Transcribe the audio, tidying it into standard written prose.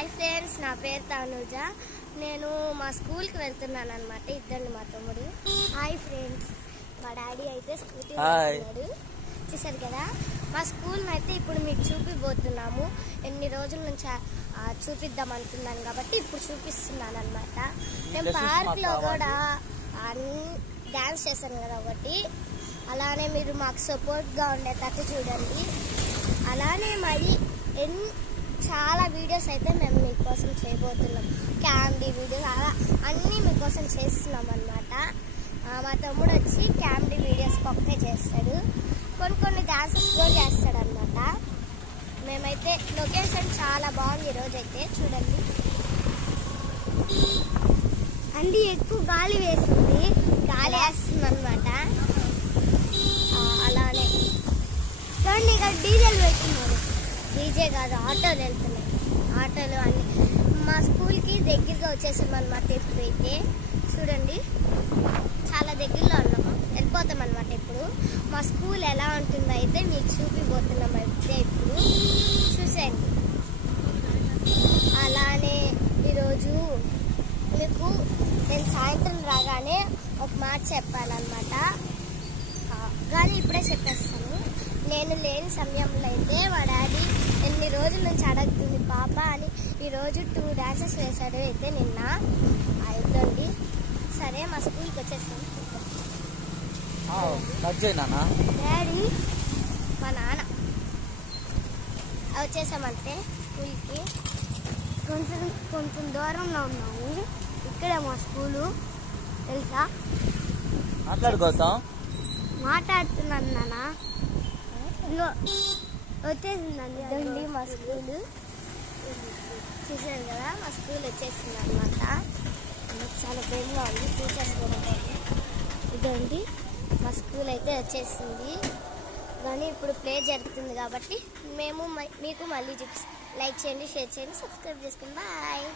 Hi friends, నా పేరు తనుజ. నేను మా స్కూల్కి వెళ్తున్నాను అనమాట. ఇద్దండి మా తమ్ముడు. హాయ్ ఫ్రెండ్స్, మా డాడీ అయితే స్కూటీ వెళ్తున్నాడు. చూసారు కదా, మా స్కూల్ని అయితే ఇప్పుడు మీకు చూపిపోతున్నాము. ఎన్ని రోజుల నుంచి చూపిద్దాం అనుకున్నాను కాబట్టి ఇప్పుడు చూపిస్తున్నాను అనమాట. నేను పార్క్లో కూడా డ్యాన్స్ చేశాను కదా ఒకటి. అలానే మీరు మాకు సపోర్ట్గా ఉండేటట్టు చూడండి. అలానే మరి చాలా వీడియోస్ అయితే మేము మీకోసం చేయబోతున్నాం. క్యామ్డీ వీడియోస్ అలా అన్నీ మీకోసం చేస్తున్నాం అనమాట. మా తమ్ముడు వచ్చి క్యామ్డీ వీడియోస్ ఒక్కటే చేస్తాడు, కొన్ని డాన్సెస్ కూడా చేస్తాడు అనమాట. మేమైతే లొకేషన్ చాలా బాగుంది ఈరోజైతే చూడండి. అన్నీ ఎక్కువ గాలి వేస్తుంది అనమాట. అలానే చూడండి, ఇక్కడ డీజేలు పెట్టుకున్నారు. డీజే కాదు, ఆటోలు వెళ్తున్నాయి. ఆటోలు అన్ని మా స్కూల్కి దగ్గరగా వచ్చేసాం అనమాట. ఇప్పుడైతే చూడండి, చాలా దగ్గరలో ఉన్నాము, వెళ్ళిపోతాం అనమాట. ఇప్పుడు మా స్కూల్ ఎలా ఉంటుందో అయితే మీకు చూపిపోతున్నాం అయితే ఇప్పుడు చూసేయండి. అలానే ఈరోజు మీకు నేను సాయంత్రం రాగానే ఒక మాట చెప్పాలన్నమాట, కానీ ఇప్పుడే చెప్పేస్తాను. నేను లేని సమయంలో అయితే మా డాడీ ఎన్ని రోజుల నుంచి అడుగుతుంది పాప అని ఈరోజు 2 డాన్సెస్ వేశాడు అయితే నిన్న. అయిపోండి, సరే మా స్కూల్కి వచ్చేసాను. డాడీ మా నాన్న వచ్చేసామంటే స్కూల్కి కొంచెం దూరంలో ఉన్నాము. ఇక్కడే మా స్కూలు తెలుసా. మాట్లాడుతున్నాను నాన్న. వచ్చేసిందండి మా స్కూలు. చూసారు కదా, మా స్కూల్ వచ్చేసింది అనమాట. చాలా బెయిల్గా ఉంది, టీచర్స్ కూడా. ఇదండి మా స్కూల్ అయితే వచ్చేసింది. కానీ ఇప్పుడు ప్లే జరుగుతుంది కాబట్టి మేము మీకు మళ్ళీ లైక్ చేయండి, షేర్ చేయండి, సబ్స్క్రైబ్ చేసుకోండి. బాయ్.